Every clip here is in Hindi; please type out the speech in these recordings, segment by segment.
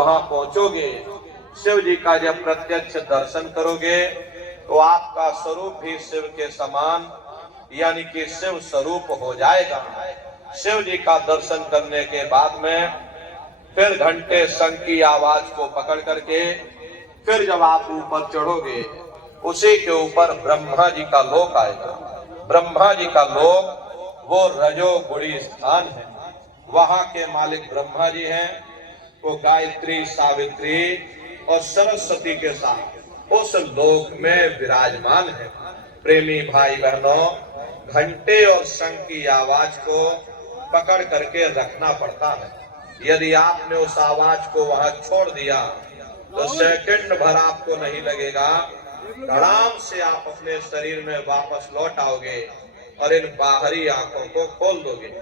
वहां पहुंचोगे, शिव जी का जब प्रत्यक्ष दर्शन करोगे तो आपका स्वरूप भी शिव के समान यानी कि शिव स्वरूप हो जाएगा। शिव जी का दर्शन करने के बाद में फिर घंटे शंख की आवाज को पकड़ करके फिर जब आप ऊपर चढ़ोगे, उसी के ऊपर ब्रह्मा जी का लोक आएगा। ब्रह्मा जी का लोक वो रजोगुणी स्थान है। वहां के मालिक ब्रह्मा जी हैं। वो गायत्री, सावित्री और सरस्वती के साथ उस लोक में विराजमान है। प्रेमी भाई बहनों, घंटे और शंख की आवाज को पकड़ करके रखना पड़ता है। यदि आपने उस आवाज को वहां छोड़ दिया तो सेकंड भर आपको नहीं लगेगा, धड़ाम से आप अपने शरीर में वापस लौट आओगे और इन बाहरी आंखों को खोल दोगे।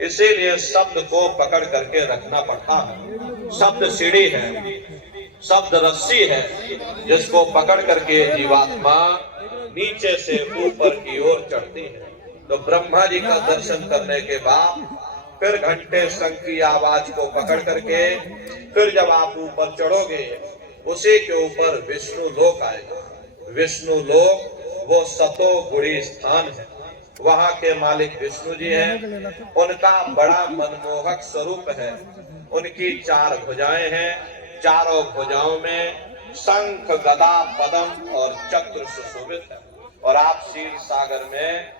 इसीलिए शब्द को पकड़ करके रखना पड़ता है। शब्द सीढ़ी है, शब्द रस्सी है, जिसको पकड़ करके जीवात्मा नीचे से ऊपर की ओर चढ़ती है। तो ब्रह्मा जी का दर्शन करने के बाद फिर घंटे शंख की आवाज को पकड़ करके फिर जब आप ऊपर चढ़ोगे, उसी के ऊपर विष्णु लोक आएगा। विष्णु लोक वो सतो गुणी स्थान है। वहां के मालिक विष्णु जी हैं। उनका बड़ा मनमोहक स्वरूप है। उनकी 4 भुजाएं हैं। चारों भुजाओं में शंख, गदा, पद्म और चक्र सुशोभित है। और आप क्षीर सागर में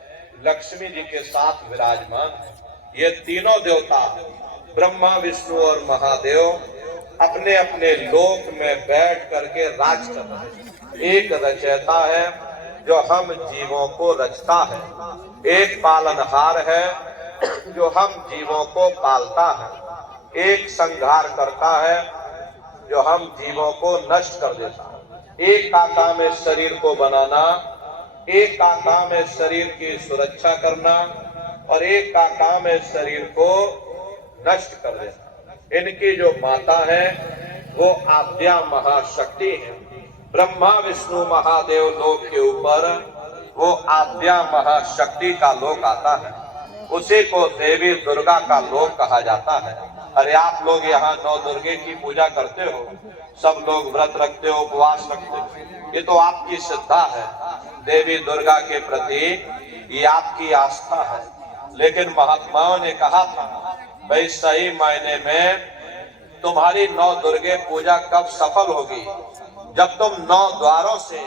लक्ष्मी जी के साथ विराजमान हैं। ये तीनों देवता ब्रह्मा, विष्णु और महादेव अपने अपने लोक में बैठ करके राज कर रहे हैं। एक रचयिता है जो हम जीवों को रचता है, एक पालनहार है जो हम जीवों को पालता है, एक संहार करता है जो हम जीवों को नष्ट कर देता है। एक का काम है शरीर को बनाना, एक का काम है शरीर की सुरक्षा करना और एक का काम है शरीर को नष्ट कर देना। इनकी जो माता है वो आद्या महाशक्ति है। ब्रह्मा, विष्णु, महादेव लोक के ऊपर वो आद्या महाशक्ति का लोक आता है। उसी को देवी दुर्गा का लोक कहा जाता है। अरे आप लोग यहाँ 9 दुर्गे की पूजा करते हो, सब लोग व्रत रखते हो, उपवास रखते हो, ये तो आपकी श्रद्धा है देवी दुर्गा के प्रति, ये आपकी आस्था है। लेकिन महात्माओं ने कहा था, भाई सही मायने में तुम्हारी 9 दुर्गे पूजा कब सफल होगी? जब तुम 9 द्वारों से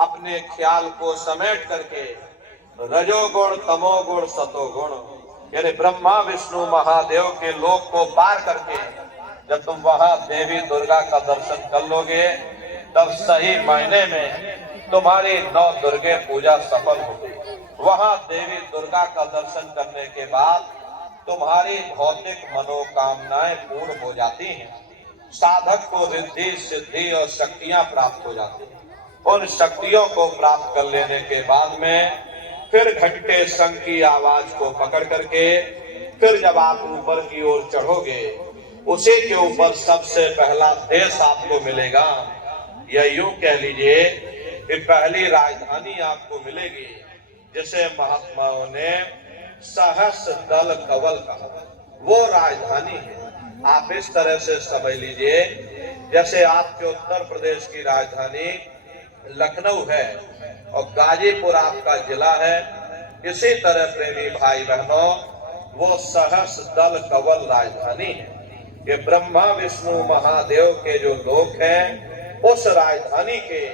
अपने ख्याल को समेट करके रजोगुण, तमोगुण, सतोगुण यानी ब्रह्मा, विष्णु, महादेव के लोक को पार करके जब तुम वहां देवी दुर्गा का दर्शन कर लोगे, तब सही मायने में तुम्हारी 9 दुर्गे पूजा सफल होगी। वहां देवी दुर्गा का दर्शन करने के बाद तुम्हारी भौतिक मनोकामनाएं पूर्ण हो जाती हैं। साधक को रिद्धि, सिद्धि और शक्तियां प्राप्त हो जाती हैं। उन शक्तियों को प्राप्त कर लेने के बाद में फिर घंटे शंख की आवाज को पकड़ करके फिर जब आप ऊपर की ओर चढ़ोगे, उसी के ऊपर सबसे पहला देश आपको मिलेगा। या यूं कह लीजिए कि पहली राजधानी आपको मिलेगी, जिसे महात्माओं ने सहस्र दल कवल कहा। वो राजधानी है। आप इस तरह से समझ लीजिए जैसे आपके उत्तर प्रदेश की राजधानी लखनऊ है और गाजीपुर आपका जिला है। इसी तरह प्रेमी भाई बहनों, वो सहस्र दल कवल राजधानी है। ये ब्रह्मा, विष्णु, महादेव के जो लोक हैं, उस राजधानी के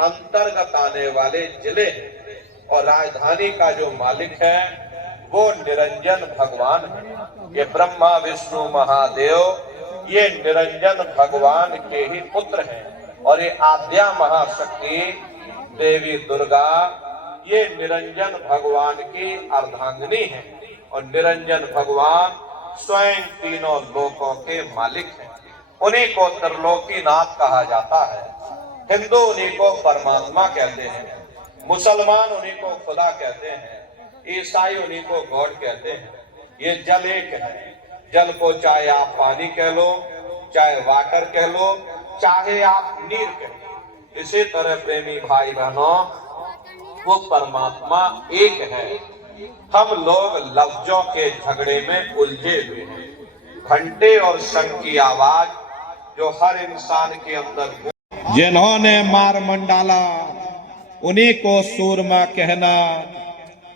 अंतर्गत आने वाले जिले हैं। और राजधानी का जो मालिक है वो निरंजन भगवान है। ये ब्रह्मा, विष्णु, महादेव ये निरंजन भगवान के ही पुत्र हैं। और ये आद्या महाशक्ति देवी दुर्गा ये निरंजन भगवान की अर्धांगिनी है। और निरंजन भगवान स्वयं तीनों लोकों के मालिक हैं। उन्हीं को त्रिलोकीनाथ कहा जाता है। हिंदू उन्हीं को परमात्मा कहते हैं, मुसलमान उन्हीं को खुदा कहते हैं, ईसाई उन्हीं को गॉड कहते हैं। ये जल एक है। जल को चाहे आप पानी कह लो, चाहे वाटर कह लो, चाहे आप नीर कह लो। इसी तरह प्रेमी भाई बहनों, वो परमात्मा एक है। हम लोग लफ्जों के झगड़े में उलझे हुए हैं। घंटे और शंख की आवाज जो हर इंसान के अंदर, जिन्होंने मार मंडाला उन्हीं को सूरमा कहना,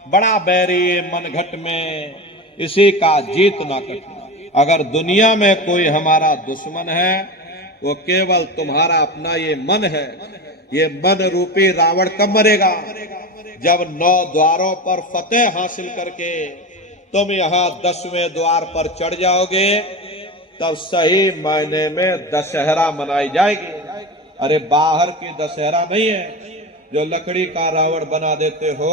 बड़ा बैरी मनघट में इसी का जीत ना कटना। अगर दुनिया में कोई हमारा दुश्मन है वो केवल तुम्हारा अपना ये मन है। ये मन रूपी रावण कब मरेगा? जब 9 द्वारों पर फतेह हासिल करके तुम यहाँ 10वें द्वार पर चढ़ जाओगे, तब सही मायने में दशहरा मनाई जाएगी। अरे बाहर की दशहरा नहीं है जो लकड़ी का रावण बना देते हो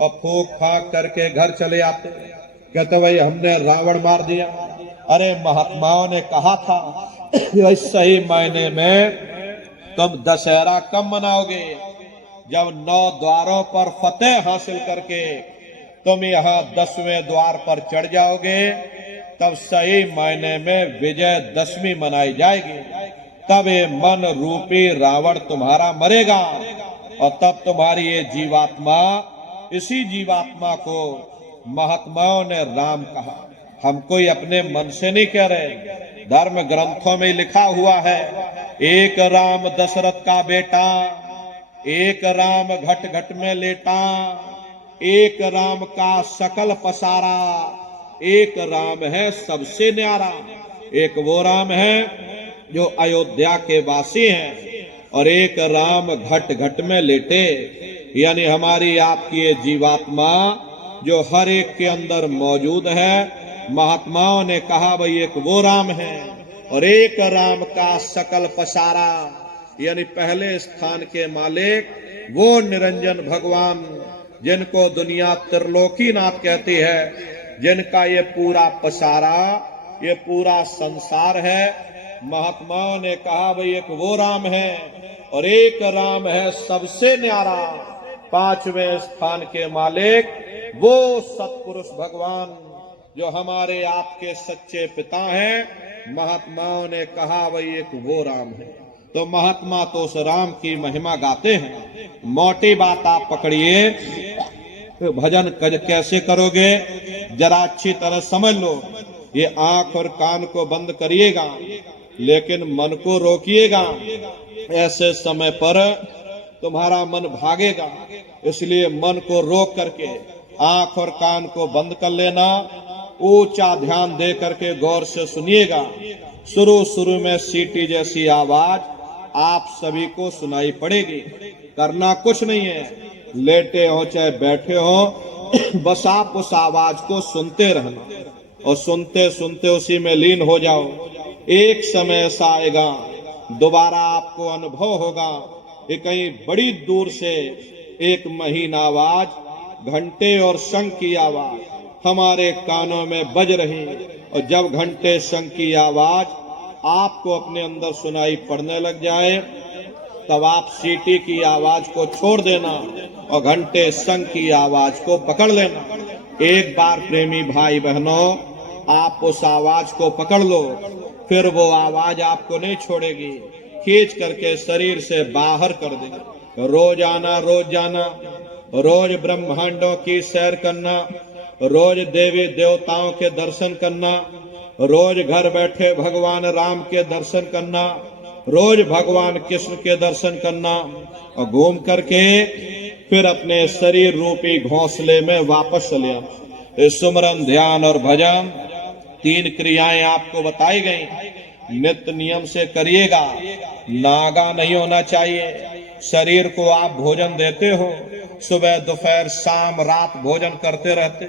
और फूक फाक करके घर चले आते, कहते भाई हमने रावण मार दिया। अरे महात्माओं ने कहा था सही मायने में तुम दशहरा कब मनाओगे? जब 9 द्वारों पर फतेह हासिल करके तुम यहाँ 10वें द्वार पर चढ़ जाओगे, तब सही मायने में विजयदशमी मनाई जाएगी। तब ये मन रूपी रावण तुम्हारा मरेगा और तब तुम्हारी ये जीवात्मा, इसी जीवात्मा को महात्माओं ने राम कहा। हम कोई अपने मन से नहीं कह रहे, धर्म ग्रंथों में लिखा हुआ है, एक राम दशरथ का बेटा, एक राम घट घट में लेटा, एक राम का सकल पसारा, एक राम है सबसे न्यारा। एक वो राम है जो अयोध्या के वासी हैं और एक राम घट घट में लेटे, यानी हमारी आपकी ये जीवात्मा जो हर एक के अंदर मौजूद है। महात्माओं ने कहा भाई एक वो राम है और एक राम का सकल पसारा, यानी पहले स्थान के मालिक वो निरंजन भगवान जिनको दुनिया त्रिलोकीनाथ कहती है, जिनका ये पूरा पसारा, ये पूरा संसार है। महात्माओं ने कहा भाई एक वो राम है और एक राम है सबसे न्यारा, 5वें स्थान के मालिक वो सतपुरुष भगवान जो हमारे आपके सच्चे पिता हैं। महात्माओं ने कहा भाई एक वो राम है। तो महात्मा तो उस राम की महिमा गाते हैं। मोटी बात आप पकड़िए, तो भजन कैसे करोगे जरा अच्छी तरह समझ लो। ये आंख और कान को बंद करिएगा लेकिन मन को रोकिएगा, ऐसे समय पर तुम्हारा मन भागेगा। इसलिए मन को रोक करके आंख और कान को बंद कर लेना, ऊंचा ध्यान दे करके गौर से सुनिएगा। शुरू में सीटी जैसी आवाज आप सभी को सुनाई पड़ेगी। करना कुछ नहीं है, लेटे हो चाहे बैठे हो, बस आप उस आवाज को सुनते रहना और सुनते सुनते उसी में लीन हो जाओ। एक समय ऐसा आएगा, दोबारा आपको अनुभव होगा कि कहीं बड़ी दूर से एक महीन आवाज, घंटे और शंख की आवाज हमारे कानों में बज रही, और जब घंटे शंख की आवाज आपको अपने अंदर सुनाई पड़ने लग जाए, तब आप सीटी की आवाज को छोड़ देना और घंटे शंख की आवाज को पकड़ लेना। एक बार प्रेमी भाई बहनों आप उस आवाज को पकड़ लो, फिर वो आवाज आपको नहीं छोड़ेगी, खींच करके शरीर से बाहर कर देगी। रोज आना, रोज जाना, रोज ब्रह्मांडों की सैर करना, रोज देवी देवताओं के दर्शन करना, रोज घर बैठे भगवान राम के दर्शन करना, रोज भगवान कृष्ण के दर्शन करना, और घूम करके फिर अपने शरीर रूपी घोंसले में वापस चले आना। सुमरन, ध्यान और भजन 3 क्रियाएं आपको बताई गई। नित्य नियम से करिएगा, नागा नहीं होना चाहिए। शरीर को आप भोजन देते हो, सुबह दोपहर शाम रात भोजन करते रहते,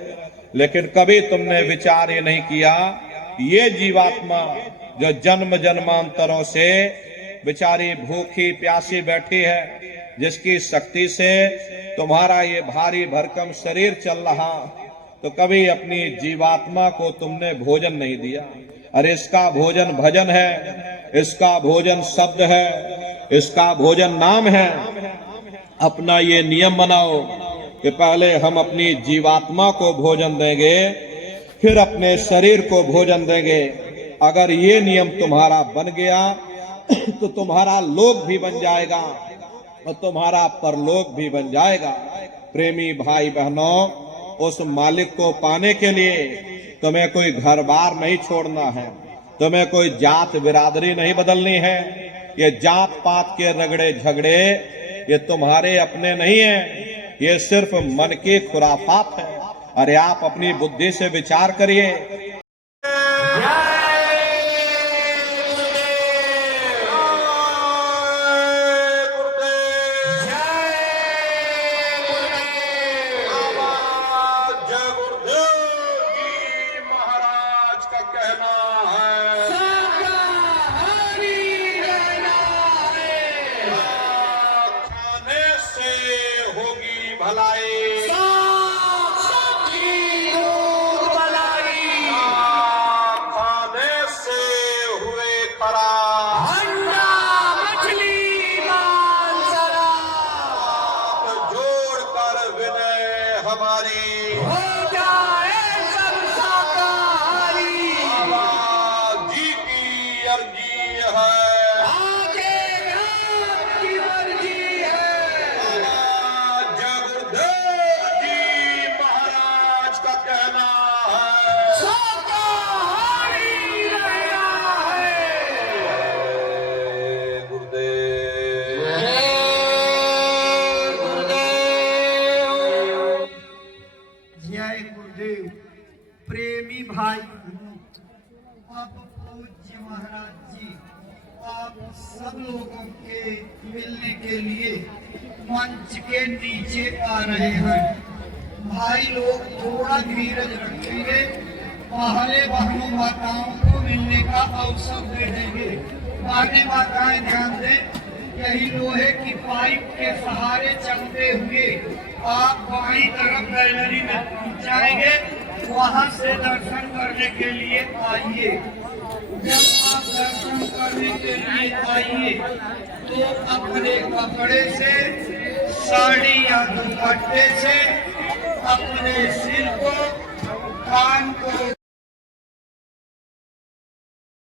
लेकिन कभी तुमने विचार ये नहीं किया ये जीवात्मा जो जन्म जन्मांतरों से बेचारी भूखी प्यासी बैठी है, जिसकी शक्ति से तुम्हारा ये भारी भरकम शरीर चल रहा, तो कभी अपनी जीवात्मा को तुमने भोजन नहीं दिया। अरे इसका भोजन भजन है, इसका भोजन शब्द है, इसका भोजन नाम है। अपना ये नियम बनाओ कि पहले हम अपनी जीवात्मा को भोजन देंगे, फिर अपने शरीर को भोजन देंगे। अगर ये नियम तुम्हारा बन गया तो तुम्हारा लोक भी बन जाएगा और तुम्हारा परलोक भी बन जाएगा। प्रेमी भाई बहनों, उस मालिक को पाने के लिए तुम्हें कोई घर बार नहीं छोड़ना है, तुम्हें कोई जात बिरादरी नहीं बदलनी है। ये जात पात के रगड़े झगड़े ये तुम्हारे अपने नहीं है, ये सिर्फ मन की खुराफात है। अरे आप अपनी बुद्धि से विचार करिए। प्रेमी भाई, अब पूज्य महाराज जी आप सब लोगों के मिलने के लिए मंच के नीचे आ रहे हैं। भाई लोग थोड़ा धीरज रखेंगे, पहले बहनों माताओं को मिलने का अवसर दे देंगे। माने माताएं ध्यान दें, यही लोहे की पाइप के सहारे चलते हुए आप बाईं तरफ गैलरी में पहुंच जाएंगे। वहां से दर्शन करने के लिए आइए। जब आप दर्शन करने के लिए आइए तो अपने कपड़े से, साड़ी या दुपट्टे से अपने